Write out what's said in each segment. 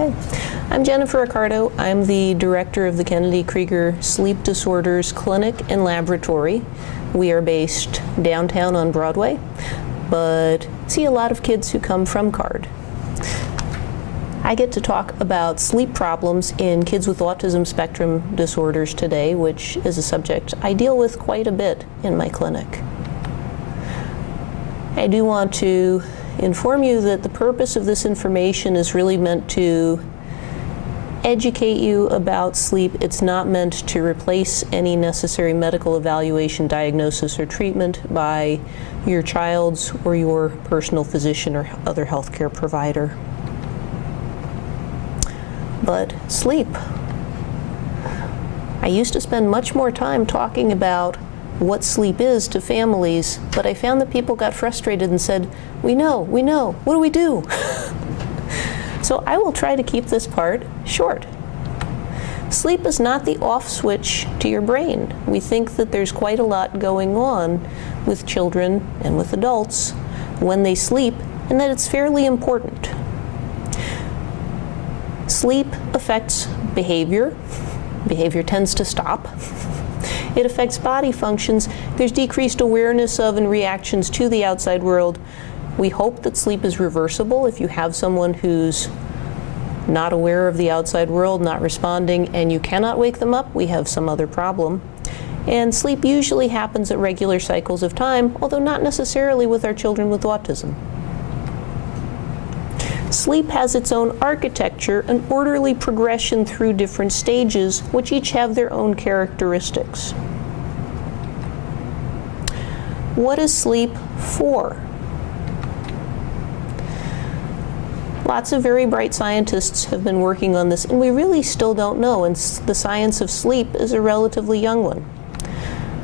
Okay. I'm Jennifer Ricardo. I'm the director of the Kennedy Krieger Sleep Disorders Clinic and Laboratory. We are based downtown on Broadway, but see a lot of kids who come from CARD. I get to talk about sleep problems in kids with autism spectrum disorders today, which is a subject I deal with quite a bit in my clinic. I do want to inform you that the purpose of this information is really meant to educate you about sleep. It's not meant to replace any necessary medical evaluation, diagnosis, or treatment by your child's or your personal physician or other healthcare provider. But sleep. I used to spend much more time talking about what sleep is to families, but I found that people got frustrated and said, we know, what do we do? So I will try to keep this part short. Sleep is not the off switch to your brain. We think that there's quite a lot going on with children and with adults when they sleep, and that it's fairly important. Sleep affects behavior. Behavior tends to stop. It affects body functions. There's decreased awareness of and reactions to the outside world. We hope that sleep is reversible. If you have someone who's not aware of the outside world, not responding, and you cannot wake them up, we have some other problem. And sleep usually happens at regular cycles of time, although not necessarily with our children with autism. Sleep has its own architecture, an orderly progression through different stages, which each have their own characteristics. What is sleep for? Lots of very bright scientists have been working on this, and we really still don't know, and the science of sleep is a relatively young one.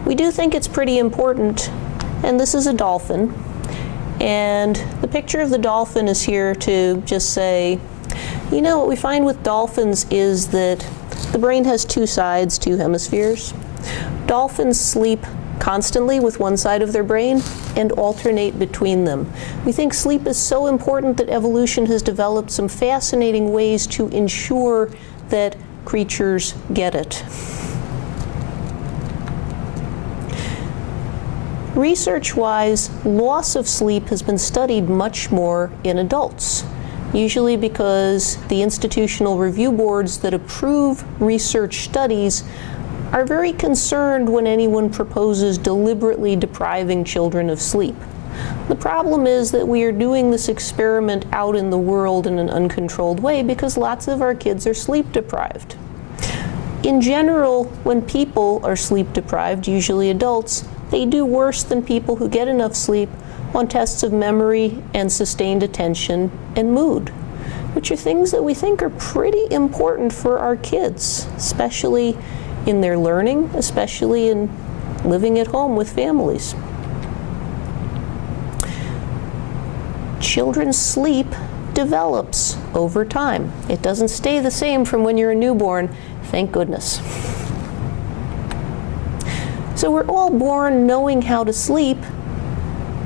We do think it's pretty important, and this is a dolphin. And the picture of the dolphin is here to just say, you know, what we find with dolphins is that the brain has two sides, two hemispheres. Dolphins sleep constantly with one side of their brain and alternate between them. We think sleep is so important that evolution has developed some fascinating ways to ensure that creatures get it. Research-wise, loss of sleep has been studied much more in adults, usually because the institutional review boards that approve research studies are very concerned when anyone proposes deliberately depriving children of sleep. The problem is that we are doing this experiment out in the world in an uncontrolled way because lots of our kids are sleep deprived. In general, when people are sleep deprived, usually adults, they do worse than people who get enough sleep on tests of memory and sustained attention and mood, which are things that we think are pretty important for our kids, especially in their learning, especially in living at home with families. Children's sleep develops over time. It doesn't stay the same from when you're a newborn, thank goodness. So we're all born knowing how to sleep,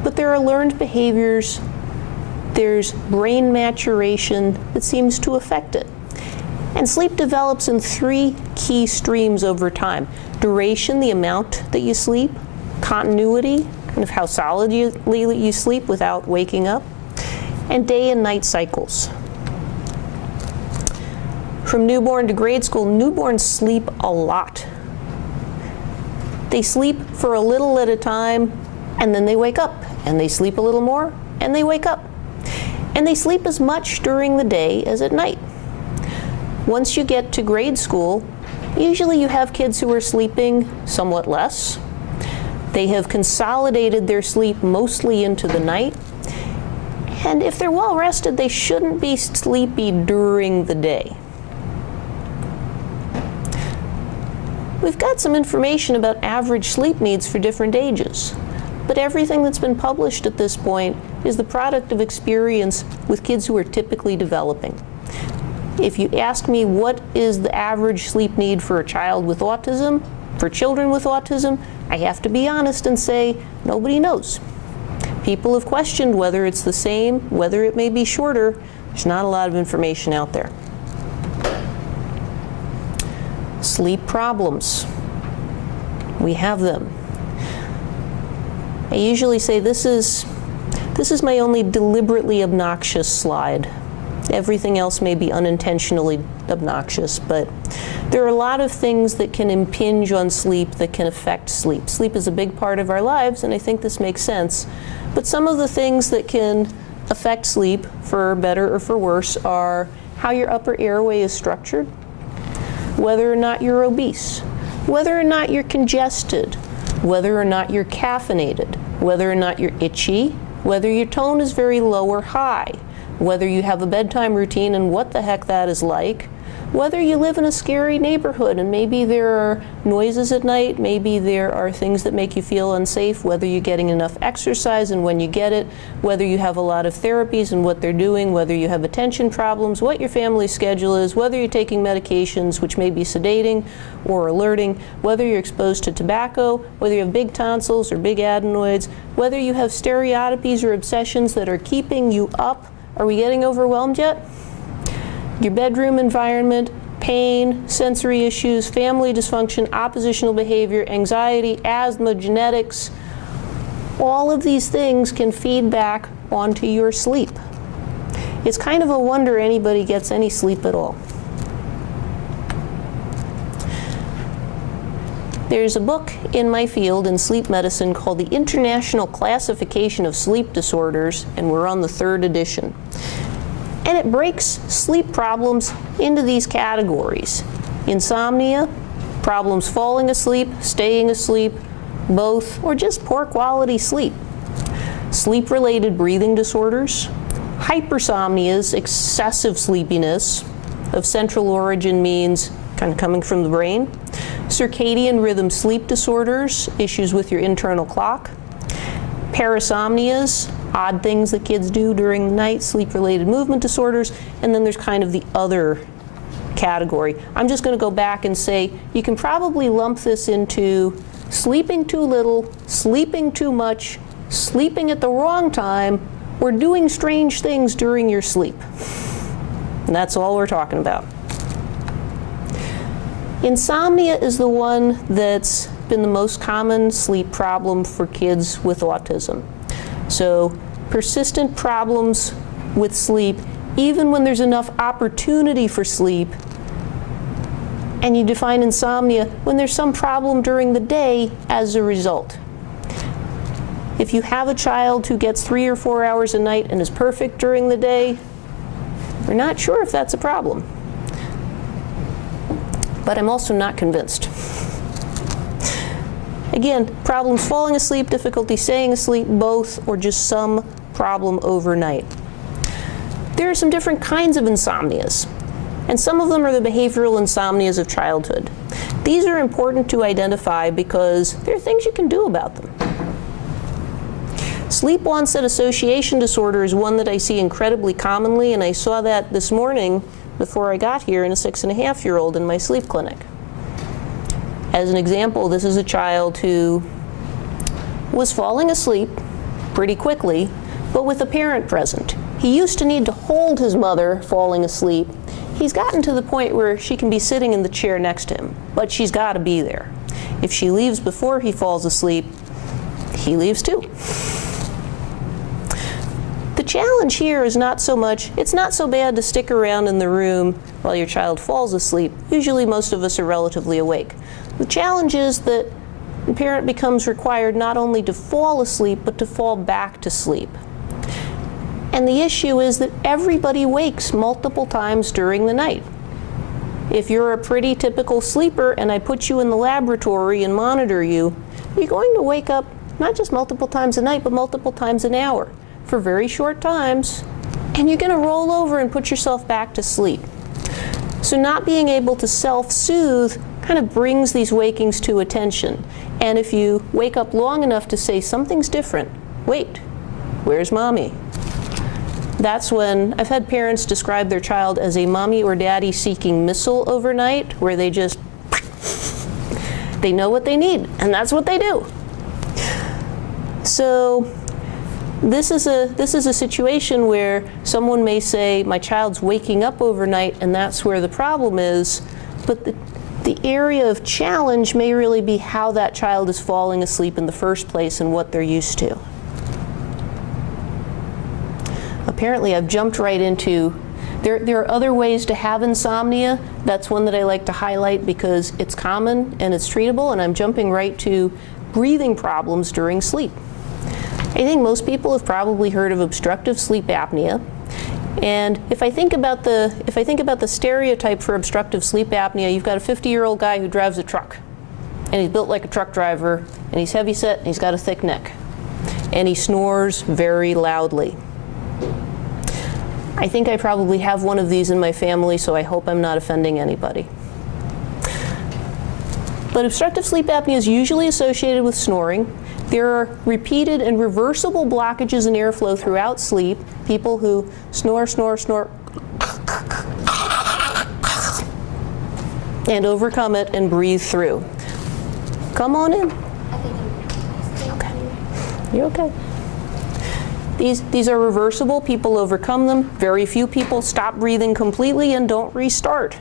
but there are learned behaviors, there's brain maturation that seems to affect it. And sleep develops in three key streams over time. Duration, the amount that you sleep, continuity, kind of how solidly you sleep without waking up, and day and night cycles. From newborn to grade school, newborns sleep a lot. They sleep for a little at a time, and then they wake up, and they sleep a little more, and they wake up. And they sleep as much during the day as at night. Once you get to grade school, usually you have kids who are sleeping somewhat less. They have consolidated their sleep mostly into the night. And if they're well rested, they shouldn't be sleepy during the day. We've got some information about average sleep needs for different ages, but everything that's been published at this point is the product of experience with kids who are typically developing. If you ask me what is the average sleep need for a child with autism, for children with autism, I have to be honest and say nobody knows. People have questioned whether it's the same, whether it may be shorter. There's not a lot of information out there. Sleep problems. We have them. I usually say this is my only deliberately obnoxious slide. Everything else may be unintentionally obnoxious, but there are a lot of things that can impinge on sleep that can affect sleep. Sleep is a big part of our lives, and I think this makes sense. But some of the things that can affect sleep, for better or for worse, are how your upper airway is structured, whether or not you're obese, whether or not you're congested, whether or not you're caffeinated, whether or not you're itchy, whether your tone is very low or high, whether you have a bedtime routine and what the heck that is like, whether you live in a scary neighborhood and maybe there are noises at night, maybe there are things that make you feel unsafe, whether you're getting enough exercise and when you get it, whether you have a lot of therapies and what they're doing, whether you have attention problems, what your family schedule is, whether you're taking medications which may be sedating or alerting, whether you're exposed to tobacco, whether you have big tonsils or big adenoids, whether you have stereotypies or obsessions that are keeping you up. Are we getting overwhelmed yet? Your bedroom environment, pain, sensory issues, family dysfunction, oppositional behavior, anxiety, asthma, genetics, all of these things can feed back onto your sleep. It's kind of a wonder anybody gets any sleep at all. There's a book in my field in sleep medicine called the International Classification of Sleep Disorders, and we're on the 3rd edition. And it breaks sleep problems into these categories: insomnia, problems falling asleep, staying asleep, both, or just poor quality sleep; sleep-related breathing disorders; hypersomnias, excessive sleepiness of central origin, means kind of coming from the brain; circadian rhythm sleep disorders, issues with your internal clock; parasomnias, odd things that kids do during the night, sleep-related movement disorders, and then there's kind of the other category. I'm just going to go back and say you can probably lump this into sleeping too little, sleeping too much, sleeping at the wrong time, or doing strange things during your sleep. And that's all we're talking about. Insomnia is the one that's been the most common sleep problem for kids with autism. So persistent problems with sleep, even when there's enough opportunity for sleep, and you define insomnia when there's some problem during the day as a result. If you have a child who gets 3 or 4 hours a night and is perfect during the day, we're not sure if that's a problem. But I'm also not convinced. Again, problems falling asleep, difficulty staying asleep, both, or just some problem overnight. There are some different kinds of insomnias, and some of them are the behavioral insomnias of childhood. These are important to identify because there are things you can do about them. Sleep onset association disorder is one that I see incredibly commonly, and I saw that this morning before I got here in a 6.5-year-old in my sleep clinic. As an example, this is a child who was falling asleep pretty quickly, but with a parent present. He used to need to hold his mother falling asleep. He's gotten to the point where she can be sitting in the chair next to him, but she's got to be there. If she leaves before he falls asleep, he leaves too. The challenge here is not so much, it's not so bad to stick around in the room while your child falls asleep. Usually most of us are relatively awake. The challenge is that the parent becomes required not only to fall asleep, but to fall back to sleep. And the issue is that everybody wakes multiple times during the night. If you're a pretty typical sleeper and I put you in the laboratory and monitor you, you're going to wake up not just multiple times a night, but multiple times an hour for very short times, and you're going to roll over and put yourself back to sleep. So not being able to self-soothe kind of brings these wakings to attention. And if you wake up long enough to say something's different, wait, where's mommy? That's when I've had parents describe their child as a mommy or daddy seeking missile overnight, where they just, they know what they need, and that's what they do. So this is a situation where someone may say, my child's waking up overnight and that's where the problem is, but The area of challenge may really be how that child is falling asleep in the first place and what they're used to. Apparently, I've jumped right into, there are other ways to have insomnia. That's one that I like to highlight because it's common and it's treatable, and I'm jumping right to breathing problems during sleep. I think most people have probably heard of obstructive sleep apnea. And if I think about the stereotype for obstructive sleep apnea, you've got a 50-year-old guy who drives a truck, and he's built like a truck driver, and he's heavy-set, and he's got a thick neck, and he snores very loudly. I think I probably have one of these in my family, so I hope I'm not offending anybody. But obstructive sleep apnea is usually associated with snoring. There are repeated and reversible blockages in airflow throughout sleep. People who snore, snore, snore, and overcome it and breathe through. Come on in. Okay. You're okay. These are reversible. People overcome them. Very few people stop breathing completely and don't restart.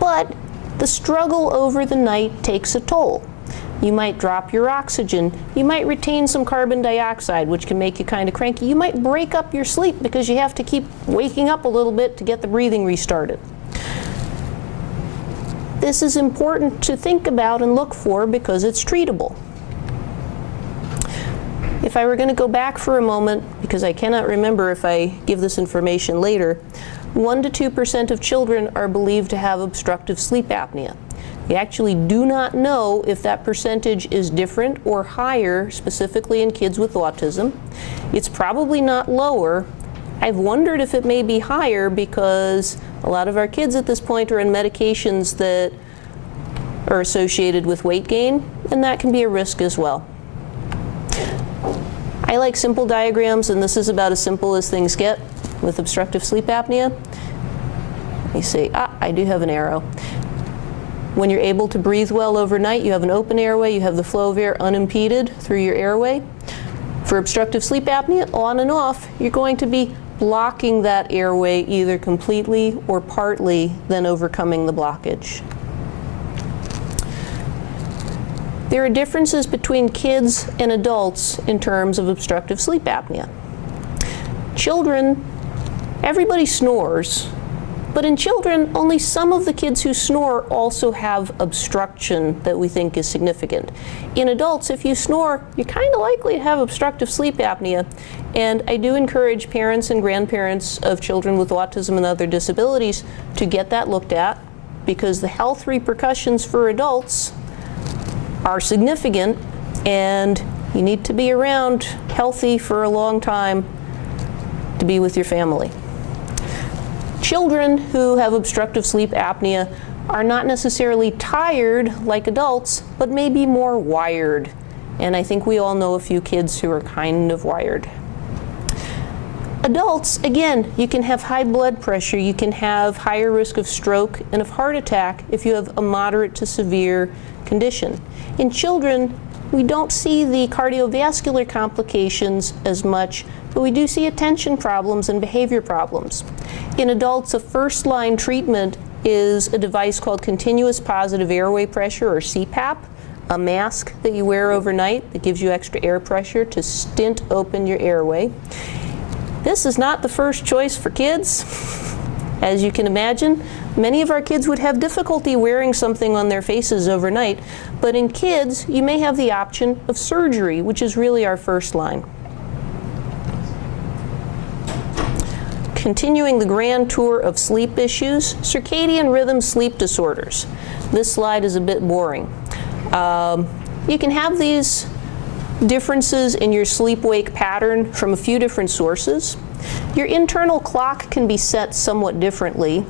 But the struggle over the night takes a toll. You might drop your oxygen. You might retain some carbon dioxide, which can make you kind of cranky. You might break up your sleep because you have to keep waking up a little bit to get the breathing restarted. This is important to think about and look for because it's treatable. If I were going to go back for a moment, because I cannot remember if I give this information later, 1 to 2% of children are believed to have obstructive sleep apnea. We actually do not know if that percentage is different or higher, specifically in kids with autism. It's probably not lower. I've wondered if it may be higher because a lot of our kids at this point are on medications that are associated with weight gain, and that can be a risk as well. I like simple diagrams, and this is about as simple as things get with obstructive sleep apnea. You see, I do have an arrow. When you're able to breathe well overnight, you have an open airway, you have the flow of air unimpeded through your airway. For obstructive sleep apnea, on and off, you're going to be blocking that airway either completely or partly, then overcoming the blockage. There are differences between kids and adults in terms of obstructive sleep apnea. Children, everybody snores, but in children, only some of the kids who snore also have obstruction that we think is significant. In adults, if you snore, you're kind of likely to have obstructive sleep apnea. And I do encourage parents and grandparents of children with autism and other disabilities to get that looked at, because the health repercussions for adults are significant, and you need to be around healthy for a long time to be with your family. Children who have obstructive sleep apnea are not necessarily tired like adults, but maybe more wired. And I think we all know a few kids who are kind of wired. Adults, again, you can have high blood pressure, you can have higher risk of stroke and of heart attack if you have a moderate to severe condition. In children, we don't see the cardiovascular complications as much, but we do see attention problems and behavior problems. In adults, a first-line treatment is a device called continuous positive airway pressure, or CPAP, a mask that you wear overnight that gives you extra air pressure to stint open your airway. This is not the first choice for kids. As you can imagine, many of our kids would have difficulty wearing something on their faces overnight, but in kids, you may have the option of surgery, which is really our first line. Continuing the grand tour of sleep issues, circadian rhythm sleep disorders. This slide is a bit boring. You can have these differences in your sleep-wake pattern from a few different sources. Your internal clock can be set somewhat differently,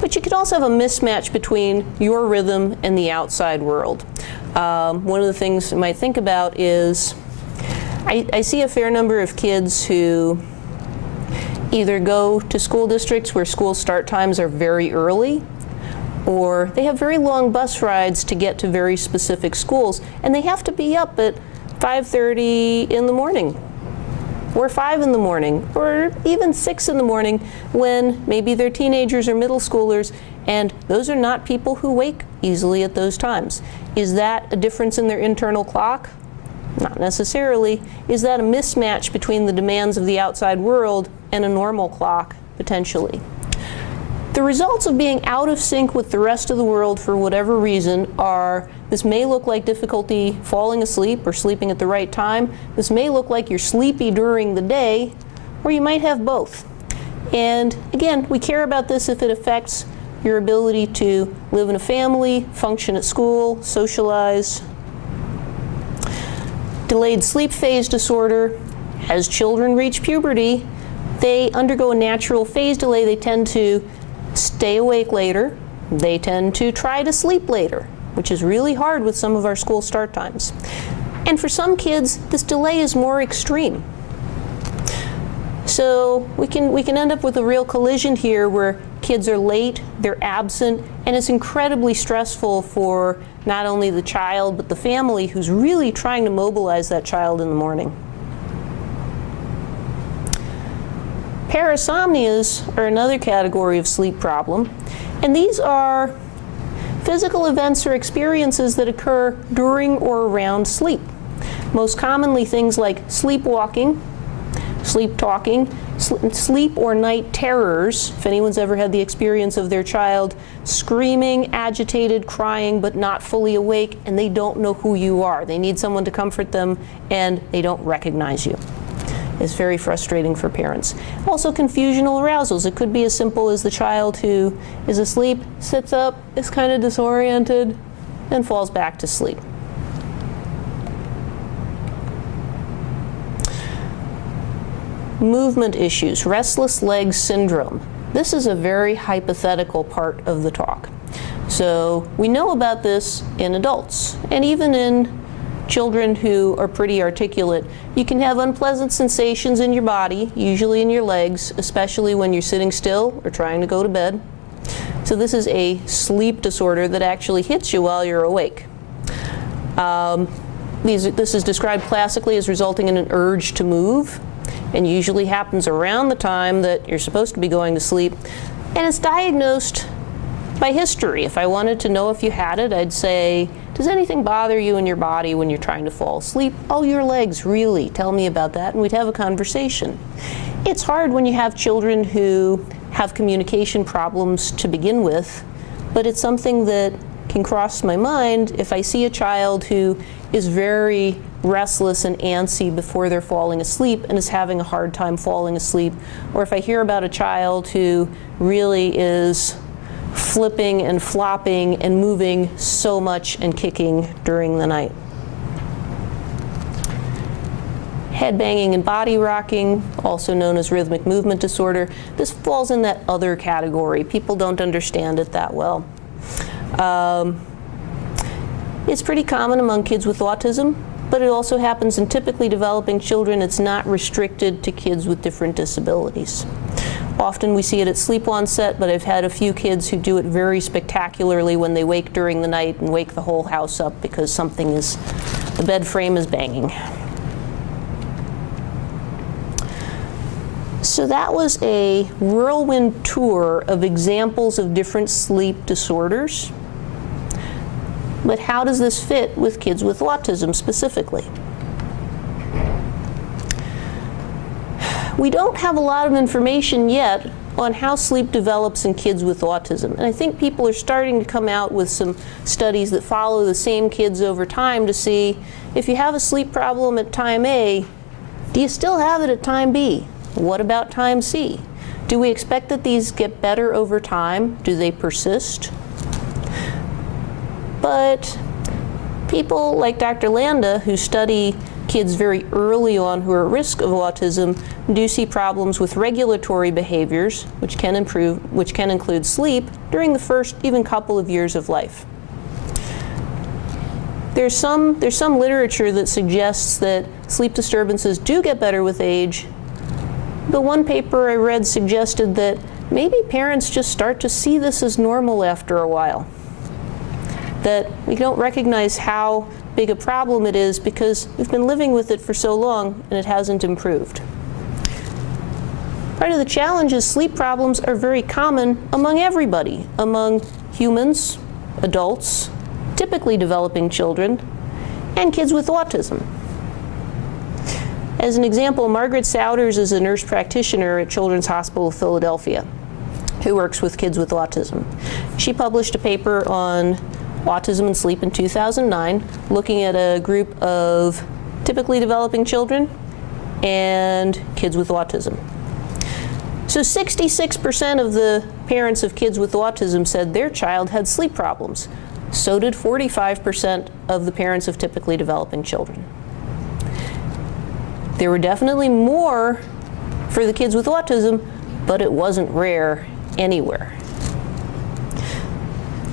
but you can also have a mismatch between your rhythm and the outside world. One of the things you might think about is, I see a fair number of kids who either go to school districts where school start times are very early, or they have very long bus rides to get to very specific schools, and they have to be up at 5:30 in the morning. or 5 in the morning, or even 6 in the morning when maybe they're teenagers or middle schoolers, and those are not people who wake easily at those times. Is that a difference in their internal clock? Not necessarily. Is that a mismatch between the demands of the outside world and a normal clock? Potentially. The results of being out of sync with the rest of the world for whatever reason are, this may look like difficulty falling asleep or sleeping at the right time. This may look like you're sleepy during the day, or you might have both. And again, we care about this if it affects your ability to live in a family, function at school, socialize. Delayed sleep phase disorder. As children reach puberty, they undergo a natural phase delay. They tend to stay awake later. They tend to try to sleep later, which is really hard with some of our school start times. And for some kids, this delay is more extreme. So we can end up with a real collision here where kids are late, they're absent, and it's incredibly stressful for not only the child but the family who's really trying to mobilize that child in the morning. Parasomnias are another category of sleep problem, and these are physical events or experiences that occur during or around sleep. Most commonly things like sleepwalking, sleep talking, sleep or night terrors, if anyone's ever had the experience of their child screaming, agitated, crying, but not fully awake, and they don't know who you are. They need someone to comfort them, and they don't recognize you. It's very frustrating for parents. Also, confusional arousals. It could be as simple as the child who is asleep, sits up, is kind of disoriented, and falls back to sleep. Movement issues, restless leg syndrome. This is a very hypothetical part of the talk. So we know about this in adults, and even in children who are pretty articulate. You can have unpleasant sensations in your body, usually in your legs, especially when you're sitting still or trying to go to bed. So this is a sleep disorder that actually hits you while you're awake. This is described classically as resulting in an urge to move, and usually happens around the time that you're supposed to be going to sleep. And it's diagnosed by history. If I wanted to know if you had it, I'd say, does anything bother you in your body when you're trying to fall asleep? Oh, your legs, really? Tell me about that, and we'd have a conversation. It's hard when you have children who have communication problems to begin with, but it's something that can cross my mind if I see a child who is very restless and antsy before they're falling asleep and is having a hard time falling asleep, or if I hear about a child who really is flipping and flopping and moving so much and kicking during the night. Headbanging and body rocking, also known as rhythmic movement disorder. This falls in that other category. People don't understand it that well. It's pretty common among kids with autism, but it also happens in typically developing children. It's not restricted to kids with different disabilities. Often we see it at sleep onset, but I've had a few kids who do it very spectacularly when they wake during the night and wake the whole house up because the bed frame is banging. So that was a whirlwind tour of examples of different sleep disorders. But how does this fit with kids with autism specifically? We don't have a lot of information yet on how sleep develops in kids with autism. And I think people are starting to come out with some studies that follow the same kids over time to see if you have a sleep problem at time A, do you still have it at time B? What about time C? Do we expect that these get better over time? Do they persist? But people like Dr. Landa, who study kids very early on who are at risk of autism, do see problems with regulatory behaviors, which can include sleep, during the first even couple of years of life. There's some literature that suggests that sleep disturbances do get better with age. The one paper I read suggested that maybe parents just start to see this as normal after a while. That we don't recognize how big a problem it is because we've been living with it for so long and it hasn't improved. Part of the challenge is sleep problems are very common among everybody, among humans, adults, typically developing children, and kids with autism. As an example, Margaret Souders is a nurse practitioner at Children's Hospital of Philadelphia who works with kids with autism. She published a paper on autism and sleep in 2009, looking at a group of typically developing children and kids with autism. So 66% of the parents of kids with autism said their child had sleep problems. So did 45% of the parents of typically developing children. There were definitely more for the kids with autism, but it wasn't rare anywhere.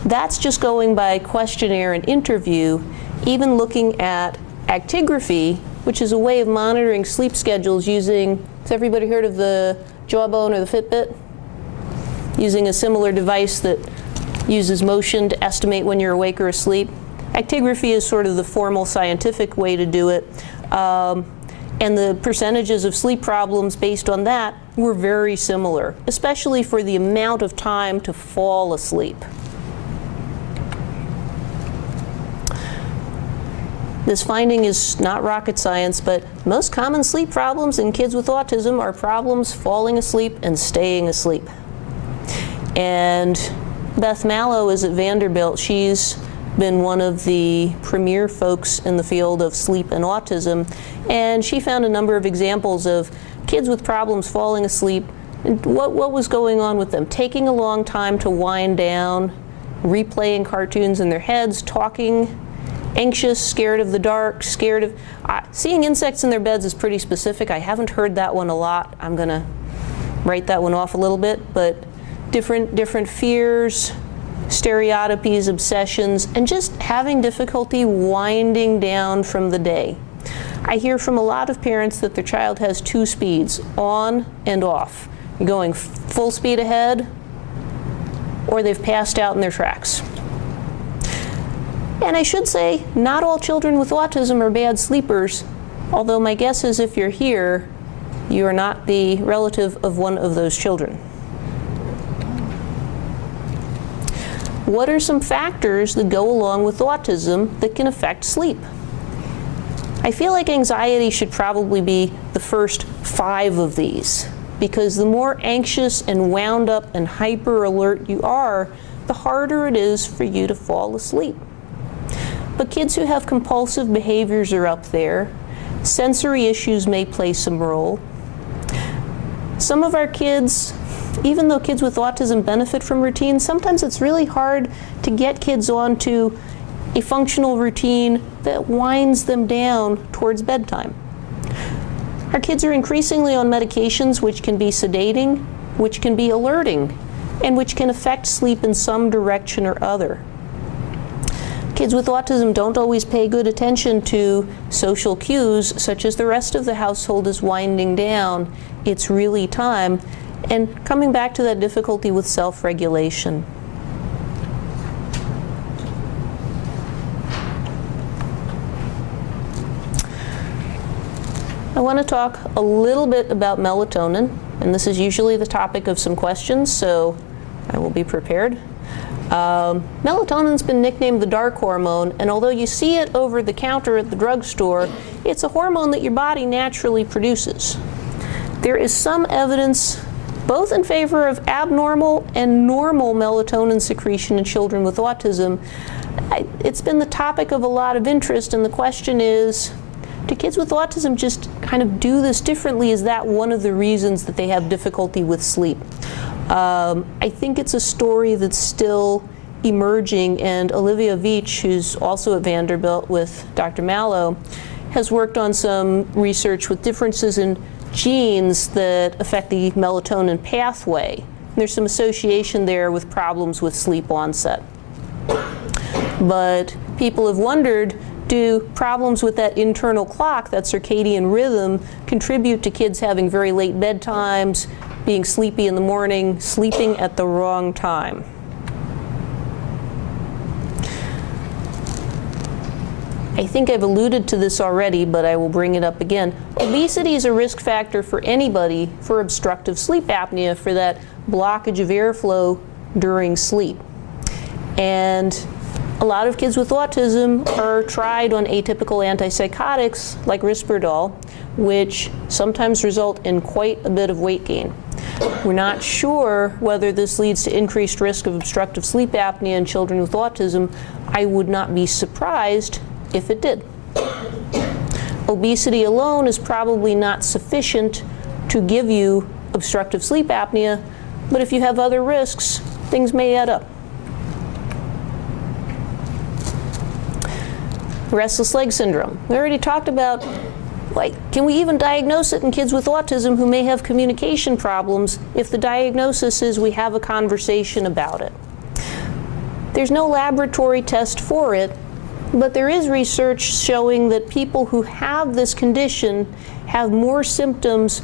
That's just going by questionnaire and interview. Even looking at actigraphy, which is a way of monitoring sleep schedules using, has everybody heard of the Jawbone or the Fitbit? Using a similar device that uses motion to estimate when you're awake or asleep. Actigraphy is sort of the formal scientific way to do it. And the percentages of sleep problems based on that were very similar, especially for the amount of time to fall asleep. This finding is not rocket science, but most common sleep problems in kids with autism are problems falling asleep and staying asleep. And Beth Mallow is at Vanderbilt. She's been one of the premier folks in the field of sleep and autism, and she found a number of examples of kids with problems falling asleep and what was going on with them. Taking a long time to wind down, replaying cartoons in their heads, talking, anxious, scared of the dark, scared of... seeing insects in their beds is pretty specific. I haven't heard that one a lot. I'm going to write that one off a little bit, but different fears, stereotypies, obsessions, and just having difficulty winding down from the day. I hear from a lot of parents that their child has two speeds, on and off. You're going full speed ahead, or they've passed out in their tracks. And I should say, not all children with autism are bad sleepers, although my guess is if you're here, you are not the relative of one of those children. What are some factors that go along with autism that can affect sleep? I feel like anxiety should probably be the first 5 of these, because the more anxious and wound up and hyper alert you are, the harder it is for you to fall asleep. But kids who have compulsive behaviors are up there. Sensory issues may play some role. Some of our kids, even though kids with autism benefit from routine, sometimes it's really hard to get kids onto a functional routine that winds them down towards bedtime. Our kids are increasingly on medications which can be sedating, which can be alerting, and which can affect sleep in some direction or other. Kids with autism don't always pay good attention to social cues, such as the rest of the household is winding down. It's really time. And coming back to that difficulty with self-regulation. I want to talk a little bit about melatonin, and this is usually the topic of some questions, so I will be prepared. Melatonin's been nicknamed the dark hormone, and although you see it over the counter at the drugstore, it's a hormone that your body naturally produces. There is some evidence both in favor of abnormal and normal melatonin secretion in children with autism. It's been the topic of a lot of interest, and the question is, do kids with autism just kind of do this differently? Is that one of the reasons that they have difficulty with sleep? I think it's a story that's still emerging, and Olivia Veach, who's also at Vanderbilt with Dr. Mallow, has worked on some research with differences in genes that affect the melatonin pathway. And there's some association there with problems with sleep onset. But people have wondered, do problems with that internal clock, that circadian rhythm, contribute to kids having very late bedtimes, being sleepy in the morning, sleeping at the wrong time? I think I've alluded to this already, but I will bring it up again. Obesity is a risk factor for anybody for obstructive sleep apnea, for that blockage of airflow during sleep. And a lot of kids with autism are tried on atypical antipsychotics like Risperdal, which sometimes result in quite a bit of weight gain. We're not sure whether this leads to increased risk of obstructive sleep apnea in children with autism. I would not be surprised if it did. Obesity alone is probably not sufficient to give you obstructive sleep apnea, but if you have other risks, things may add up. Restless leg syndrome. We already talked about, like, can we even diagnose it in kids with autism who may have communication problems if the diagnosis is we have a conversation about it? There's no laboratory test for it, but there is research showing that people who have this condition have more symptoms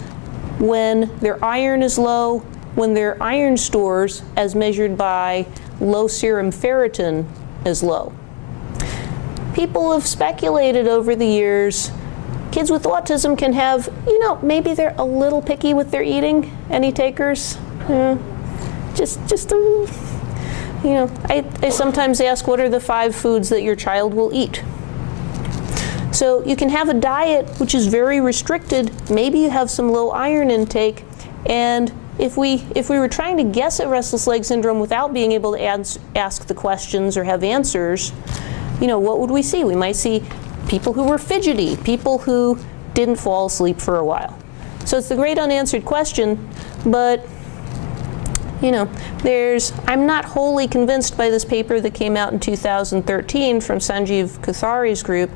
when their iron is low, when their iron stores, as measured by low serum ferritin, is low. People have speculated over the years, kids with autism can have, maybe they're a little picky with their eating. Any takers? I sometimes ask, what are the 5 foods that your child will eat? So you can have a diet which is very restricted. Maybe you have some low iron intake, and if we were trying to guess at restless leg syndrome without being able to ask the questions or have answers, what would we see? We might see people who were fidgety, people who didn't fall asleep for a while. So it's the great unanswered question, but I'm not wholly convinced by this paper that came out in 2013 from Sanjeev Kothari's group,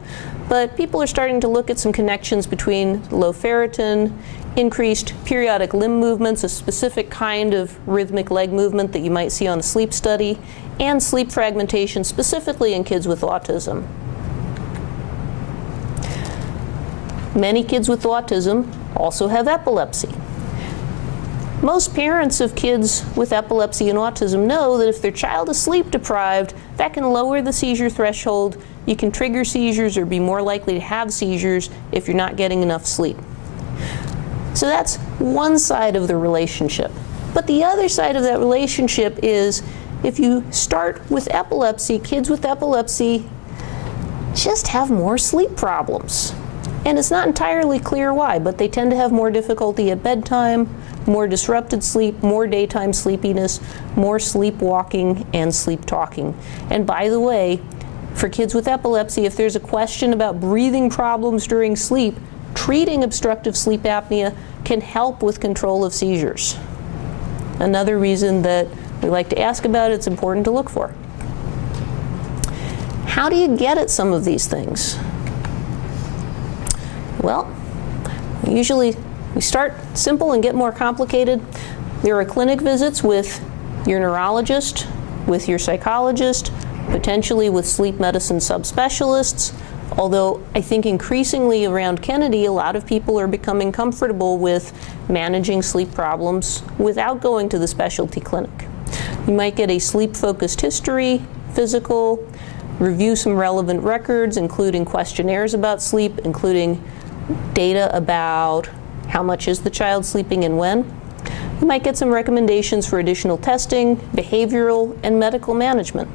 but people are starting to look at some connections between low ferritin, increased periodic limb movements, a specific kind of rhythmic leg movement that you might see on a sleep study, and sleep fragmentation, specifically in kids with autism. Many kids with autism also have epilepsy. Most parents of kids with epilepsy and autism know that if their child is sleep deprived, that can lower the seizure threshold. You can trigger seizures or be more likely to have seizures if you're not getting enough sleep. So that's one side of the relationship. But the other side of that relationship is if you start with epilepsy, kids with epilepsy just have more sleep problems. And it's not entirely clear why, but they tend to have more difficulty at bedtime, more disrupted sleep, more daytime sleepiness, more sleepwalking, and sleep talking. And by the way, for kids with epilepsy, if there's a question about breathing problems during sleep, treating obstructive sleep apnea can help with control of seizures. Another reason that we like to ask about, it's important to look for. How do you get at some of these things? Well, usually we start simple and get more complicated. There are clinic visits with your neurologist, with your psychologist, potentially with sleep medicine subspecialists, although I think increasingly around Kennedy, a lot of people are becoming comfortable with managing sleep problems without going to the specialty clinic. You might get a sleep-focused history, physical, review some relevant records, including questionnaires about sleep, including data about how much is the child sleeping and when. You might get some recommendations for additional testing, behavioral, and medical management.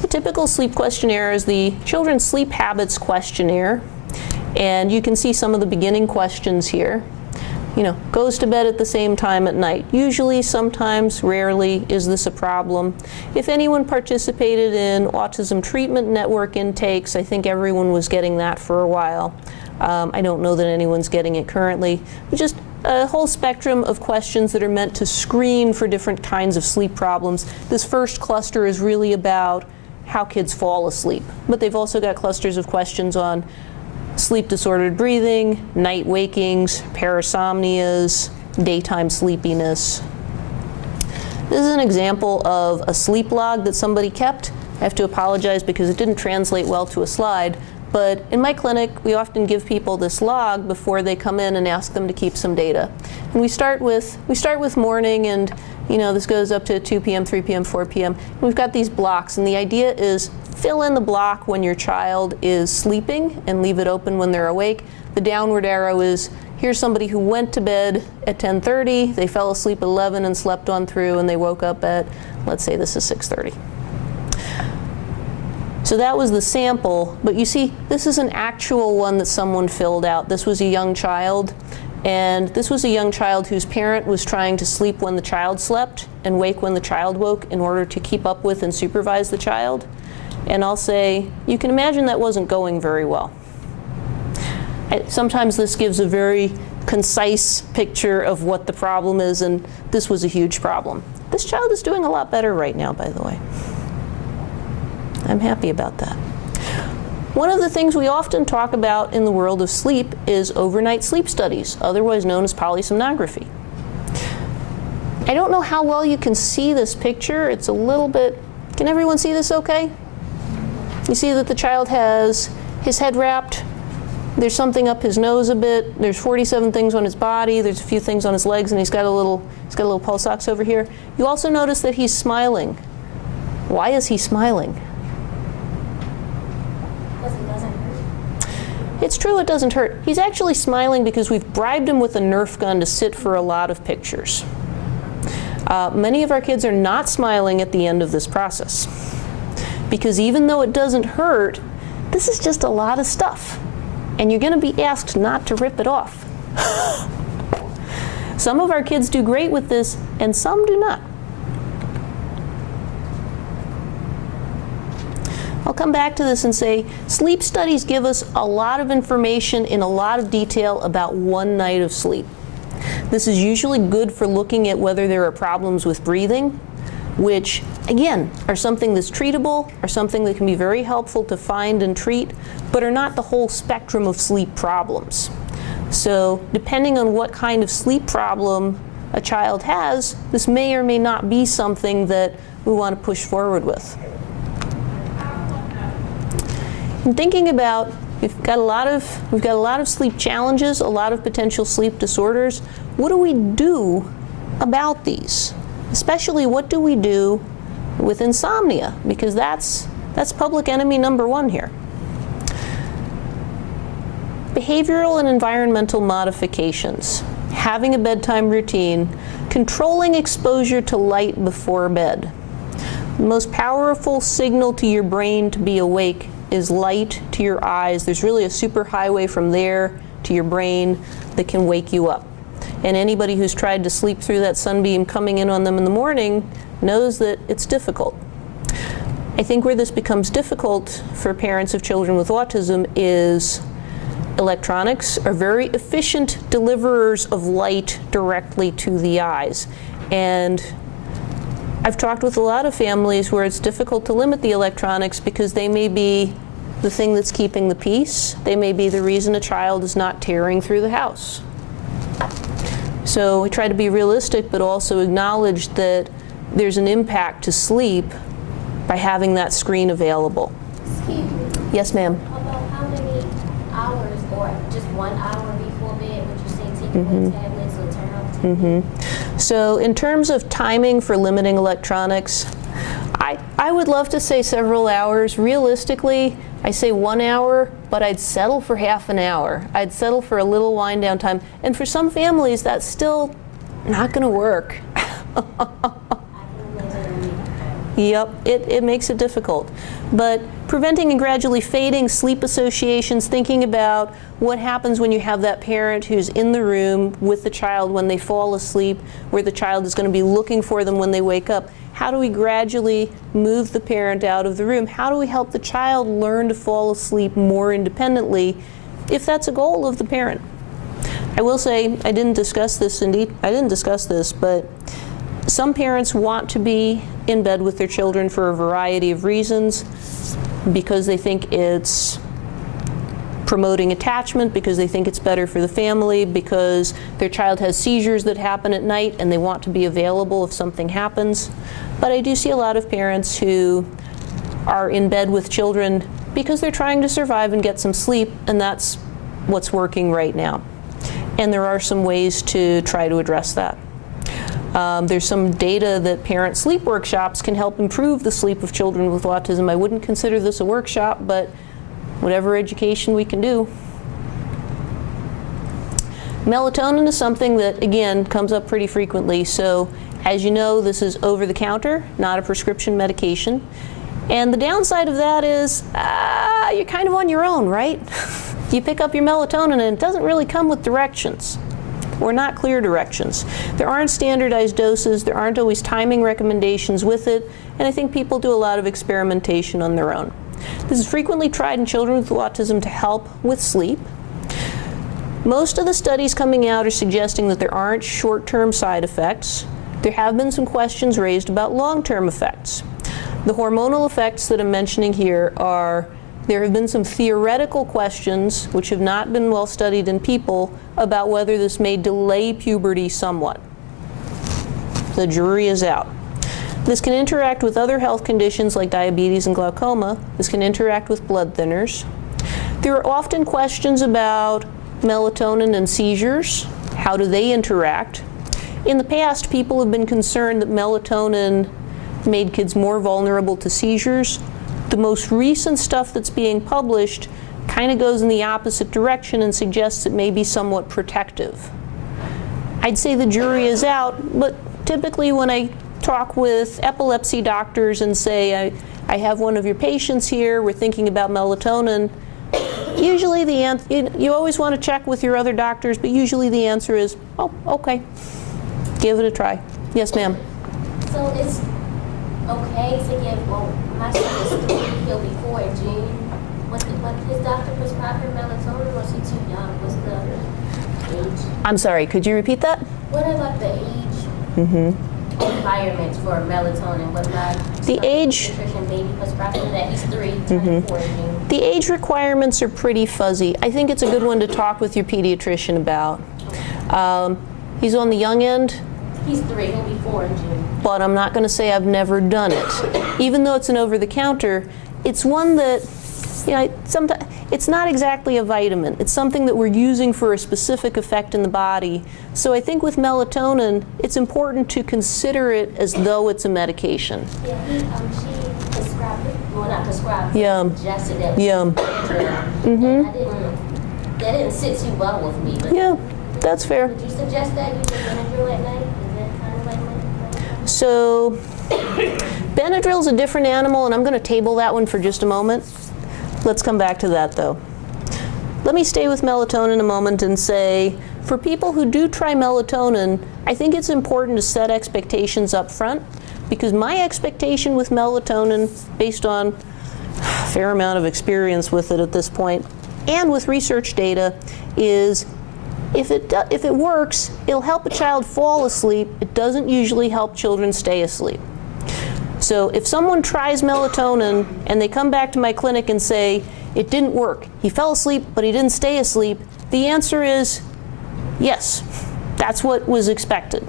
The typical sleep questionnaire is the Children's Sleep Habits Questionnaire, and you can see some of the beginning questions here. Goes to bed at the same time at night. Usually, sometimes, rarely, is this a problem? If anyone participated in Autism Treatment Network intakes, I think everyone was getting that for a while. I don't know that anyone's getting it currently. But just a whole spectrum of questions that are meant to screen for different kinds of sleep problems. This first cluster is really about how kids fall asleep, but they've also got clusters of questions on sleep disordered breathing, night wakings, parasomnias, daytime sleepiness. This is an example of a sleep log that somebody kept. I have to apologize because it didn't translate well to a slide, but in my clinic we often give people this log before they come in and ask them to keep some data. And we start with morning, and this goes up to 2 p.m., 3 p.m., 4 p.m. And we've got these blocks, and the idea is fill in the block when your child is sleeping and leave it open when they're awake. The downward arrow is, here's somebody who went to bed at 10:30, they fell asleep at 11 and slept on through, and they woke up at, let's say this is 6:30. So that was the sample, but you see, this is an actual one that someone filled out. This was a young child, and this was a young child whose parent was trying to sleep when the child slept and wake when the child woke in order to keep up with and supervise the child. And I'll say, you can imagine that wasn't going very well. Sometimes this gives a very concise picture of what the problem is, and this was a huge problem. This child is doing a lot better right now, by the way. I'm happy about that. One of the things we often talk about in the world of sleep is overnight sleep studies, otherwise known as polysomnography. I don't know how well you can see this picture. It's a little bit, can everyone see this okay? You see that the child has his head wrapped, there's something up his nose a bit, there's 47 things on his body, there's a few things on his legs, and he's got a little pulse ox over here. You also notice that he's smiling. Why is he smiling? It's true it doesn't hurt. He's actually smiling because we've bribed him with a Nerf gun to sit for a lot of pictures. Many of our kids are not smiling at the end of this process because even though it doesn't hurt, this is just a lot of stuff. And you're going to be asked not to rip it off. Some of our kids do great with this, and some do not. I'll come back to this and say, sleep studies give us a lot of information in a lot of detail about one night of sleep. This is usually good for looking at whether there are problems with breathing, which, again, are something that's treatable, are something that can be very helpful to find and treat, but are not the whole spectrum of sleep problems. So, depending on what kind of sleep problem a child has, this may or may not be something that we want to push forward with. And thinking about, we've got a lot of sleep challenges, a lot of potential sleep disorders. What do we do about these? Especially, what do we do with insomnia? Because that's public enemy number one here. Behavioral and environmental modifications, having a bedtime routine, controlling exposure to light before bed. The most powerful signal to your brain to be awake is light to your eyes. There's really a superhighway from there to your brain that can wake you up. And anybody who's tried to sleep through that sunbeam coming in on them in the morning knows that it's difficult. I think where this becomes difficult for parents of children with autism is electronics are very efficient deliverers of light directly to the eyes. And I've talked with a lot of families where it's difficult to limit the electronics because they may be the thing that's keeping the peace. They may be the reason a child is not tearing through the house. So we try to be realistic, but also acknowledge that there's an impact to sleep by having that screen available. Excuse me. Yes, ma'am. About how many hours or just 1 hour before bed would you say take away tablets or turn off TV? So in terms of timing for limiting electronics, I would love to say several hours. Realistically, I say 1 hour, but I'd settle for half an hour. I'd settle for a little wind down time. And for some families, that's still not going to work. Yep, it makes it difficult. But preventing and gradually fading sleep associations, thinking about what happens when you have that parent who's in the room with the child when they fall asleep, where the child is going to be looking for them when they wake up. How do we gradually move the parent out of the room? How do we help the child learn to fall asleep more independently, if that's a goal of the parent? I will say, I didn't discuss this, but some parents want to be in bed with their children for a variety of reasons, because they think it's promoting attachment, because they think it's better for the family, because their child has seizures that happen at night and they want to be available if something happens. But I do see a lot of parents who are in bed with children because they're trying to survive and get some sleep, and that's what's working right now. And there are some ways to try to address that. There's some data that parent sleep workshops can help improve the sleep of children with autism. I wouldn't consider this a workshop, but whatever education we can do. Melatonin is something that, again, comes up pretty frequently. So, as you know, this is over-the-counter, not a prescription medication. And the downside of that is you're kind of on your own, right? You pick up your melatonin and it doesn't really come with directions, or not clear directions. There aren't standardized doses, there aren't always timing recommendations with it, and I think people do a lot of experimentation on their own. This is frequently tried in children with autism to help with sleep. Most of the studies coming out are suggesting that there aren't short-term side effects. There have been some questions raised about long-term effects. The hormonal effects that I'm mentioning here are, there have been some theoretical questions, which have not been well studied in people, about whether this may delay puberty somewhat. The jury is out. This can interact with other health conditions like diabetes and glaucoma. This can interact with blood thinners. There are often questions about melatonin and seizures. How do they interact? In the past, people have been concerned that melatonin made kids more vulnerable to seizures. The most recent stuff that's being published kind of goes in the opposite direction and suggests it may be somewhat protective. I'd say the jury is out, but typically when I talk with epilepsy doctors and say, I have one of your patients here, we're thinking about melatonin, usually the answer, you always want to check with your other doctors, but usually the answer is, oh, okay, give it a try. Yes, ma'am. So it's okay to give, well, my son is 3, he'll be 4 in June. When his doctor prescribed him melatonin, was he too young? What's the age? I'm sorry, could you repeat that? What about the age requirements for melatonin? What about the age? Nutrition baby prescribed him that he's 3, turning 4 in June. The age requirements are pretty fuzzy. I think it's a good one to talk with your pediatrician about. He's on the young end. He's 3, he'll be 4 in June. But I'm not going to say I've never done it. Even though it's an over-the-counter, it's one that, you know, sometimes it's not exactly a vitamin. It's something that we're using for a specific effect in the body. So I think with melatonin, it's important to consider it as though it's a medication. Yeah, she prescribed it. Well, not prescribed. Yeah. Suggested that. Yeah. That didn't sit too well with me. But Yeah, that's fair. would you suggest that using Benadryl at night? Is that kind of like medication? So Benadryl is a different animal, and I'm going to table that one for just a moment. Let's come back to that, though. Let me stay with melatonin a moment and say, for people who do try melatonin, I think it's important to set expectations up front, because my expectation with melatonin, based on a fair amount of experience with it at this point, and with research data, is if it works, it'll help a child fall asleep. It doesn't usually help children stay asleep. So if someone tries melatonin and they come back to my clinic and say, it didn't work, he fell asleep, but he didn't stay asleep, the answer is yes, that's what was expected.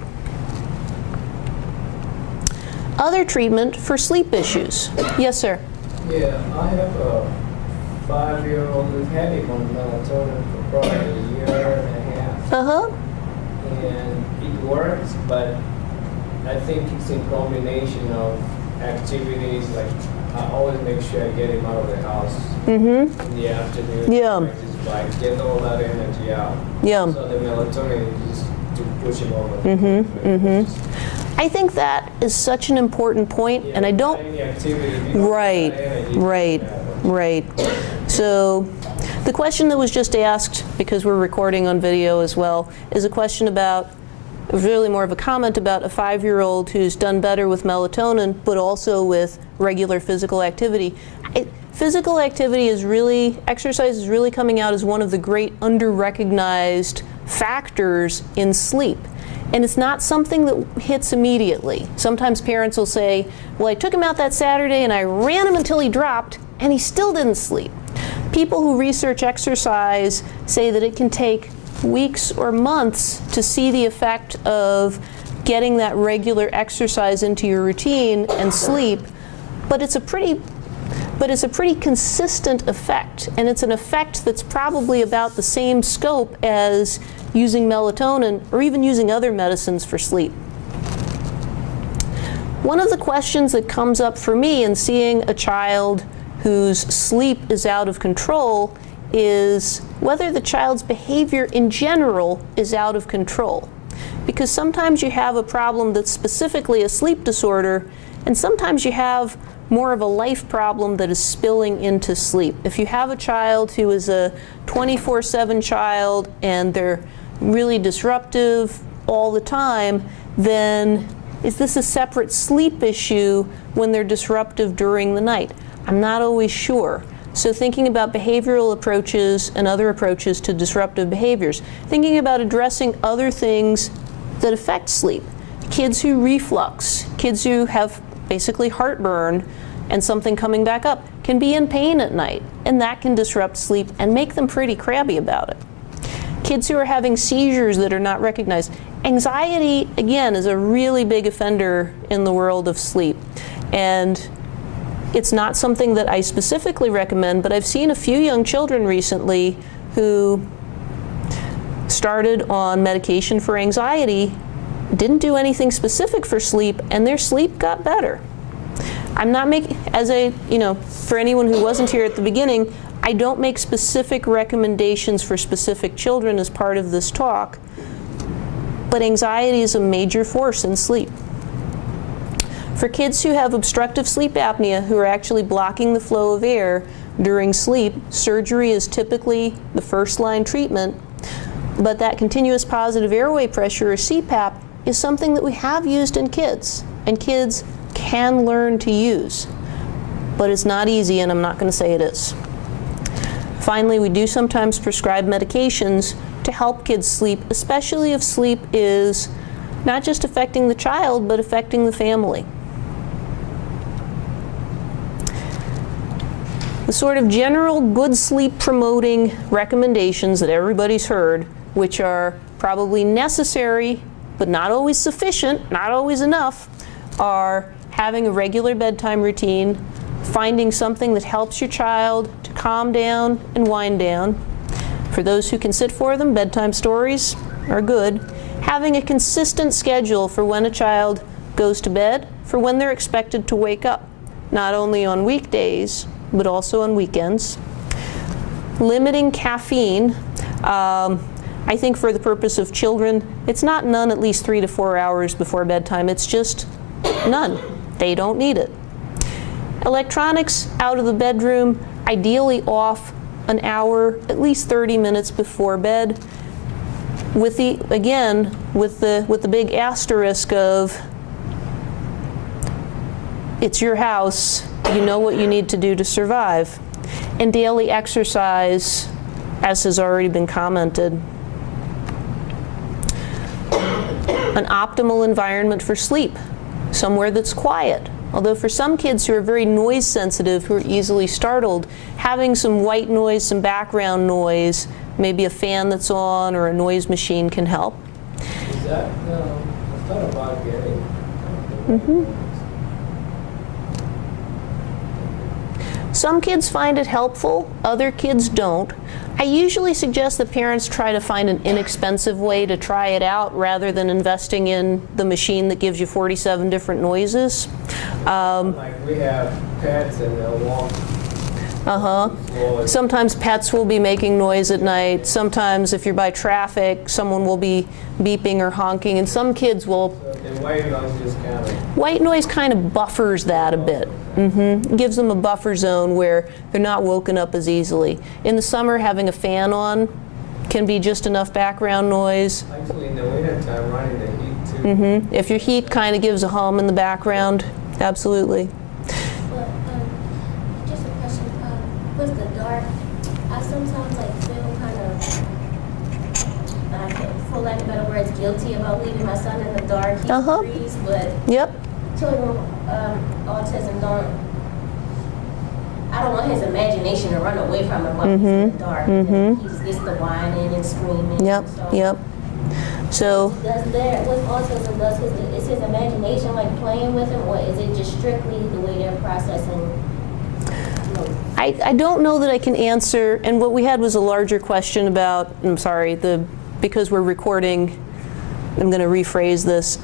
Other treatment for sleep issues. Yes, sir? Yeah, I have a 5-year-old who's had him on melatonin for probably a year and a half. Uh-huh. And it works, but I think it's in combination of activities, like I always make sure I get him out of the house in the afternoon. Yeah. Ride his bike, get all that energy out. Yeah. So the melatonin is to push him over. I think that is such an important point, and I don't. Any activity, if you don't Right, have that energy, right, right. So the question that was just asked, because we're recording on video as well, is a question about, really more of a comment about a 5-year-old who's done better with melatonin, but also with regular physical activity. Physical activity is really, exercise is really coming out as one of the great under-recognized factors in sleep. And it's not something that hits immediately. Sometimes parents will say, well, I took him out that Saturday and I ran him until he dropped and he still didn't sleep. People who research exercise say that it can take weeks or months to see the effect of getting that regular exercise into your routine and sleep, but it's a pretty consistent effect, and it's an effect that's probably about the same scope as using melatonin or even using other medicines for sleep. One of the questions that comes up for me in seeing a child whose sleep is out of control is whether the child's behavior in general is out of control. Because sometimes you have a problem that's specifically a sleep disorder, and sometimes you have more of a life problem that is spilling into sleep. If you have a child who is a 24/7 child and they're really disruptive all the time, then is this a separate sleep issue when they're disruptive during the night? I'm not always sure. So thinking about behavioral approaches and other approaches to disruptive behaviors, thinking about addressing other things that affect sleep. Kids who reflux, kids who have basically heartburn and something coming back up can be in pain at night, and that can disrupt sleep and make them pretty crabby about it. Kids who are having seizures that are not recognized. Anxiety, again, is a really big offender in the world of sleep. And it's not something that I specifically recommend, but I've seen a few young children recently who started on medication for anxiety, didn't do anything specific for sleep, and their sleep got better. I'm not making, for anyone who wasn't here at the beginning, I don't make specific recommendations for specific children as part of this talk, but anxiety is a major force in sleep. For kids who have obstructive sleep apnea, who are actually blocking the flow of air during sleep, surgery is typically the first-line treatment, but that continuous positive airway pressure, or CPAP, is something that we have used in kids, and kids can learn to use. But it's not easy, and I'm not going to say it is. Finally, we do sometimes prescribe medications to help kids sleep, especially if sleep is not just affecting the child, but affecting the family. The sort of general good sleep promoting recommendations that everybody's heard, which are probably necessary, but not always sufficient, not always enough, are having a regular bedtime routine, finding something that helps your child to calm down and wind down. For those who can sit for them, bedtime stories are good. Having a consistent schedule for when a child goes to bed, for when they're expected to wake up, not only on weekdays, but also on weekends. Limiting caffeine. I think for the purpose of children, it's not none at least 3 to 4 hours before bedtime. It's just none. They don't need it. Electronics out of the bedroom, ideally off an hour, at least 30 minutes before bed. With the, again, with the big asterisk of, it's your house, you know what you need to do to survive. And daily exercise, as has already been commented. An optimal environment for sleep, somewhere that's quiet. Although for some kids who are very noise sensitive, who are easily startled, having some white noise, some background noise, maybe a fan that's on or a noise machine can help. Is that, I thought about getting. Some kids find it helpful, other kids don't. I usually suggest that parents try to find an inexpensive way to try it out rather than investing in the machine that gives you 47 different noises. Like we have pets and they'll walk. Sometimes pets will be making noise at night. Sometimes if you're by traffic, someone will be beeping or honking, and some kids will. So the white noise just kind of. White noise kind of buffers that a bit. Gives them a buffer zone where they're not woken up as easily. In the summer, having a fan on can be just enough background noise. Actually, in the wintertime, running the heat too. If your heat kind of gives a hum in the background, absolutely. But just a question. With the dark, I sometimes feel kind of, for lack of better words, guilty about leaving my son in the dark. He freezes, but children with autism I don't want his imagination to run away from him while he's in the dark. He just gets the whining and screaming. So with autism, is his imagination playing with him, or is it just strictly the way they're processing? I don't know that I can answer, and what we had was a larger question about, I'm sorry, because we're recording, I'm going to rephrase this.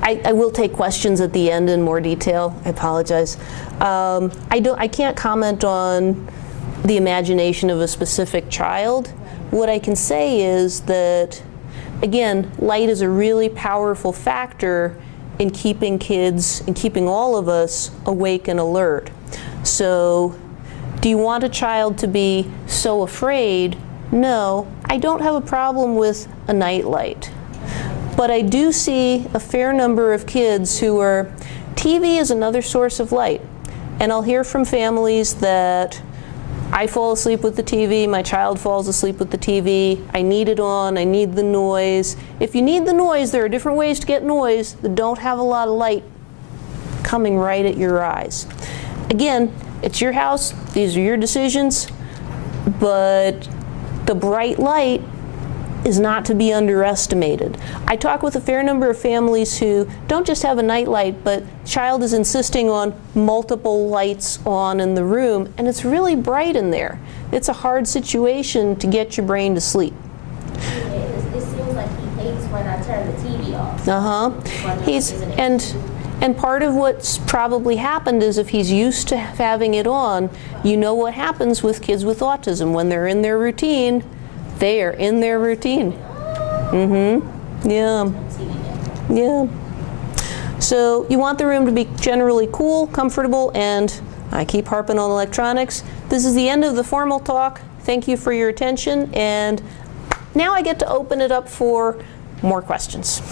I I will take questions at the end in more detail. I apologize. I can't comment on the imagination of a specific child. What I can say is that, again, light is a really powerful factor in keeping kids and keeping all of us awake and alert. So, do you want a child to be so afraid? No, I don't have a problem with a nightlight. But I do see a fair number of kids who are, TV is another source of light. And I'll hear from families that I fall asleep with the TV, my child falls asleep with the TV, I need it on, I need the noise. If you need the noise, there are different ways to get noise that don't have a lot of light coming right at your eyes. Again, it's your house, these are your decisions, but the bright light is not to be underestimated. I talk with a fair number of families who don't just have a night light, but child is insisting on multiple lights on in the room, and it's really bright in there. It's a hard situation to get your brain to sleep. Yeah, it seems like he hates when I turn the TV off. And part of what's probably happened is if he's used to having it on, you know what happens with kids with autism. When they're in their routine, they are in their routine. Yeah. Yeah. So you want the room to be generally cool, comfortable, and I keep harping on electronics. This is the end of the formal talk. Thank you for your attention, and now I get to open it up for more questions.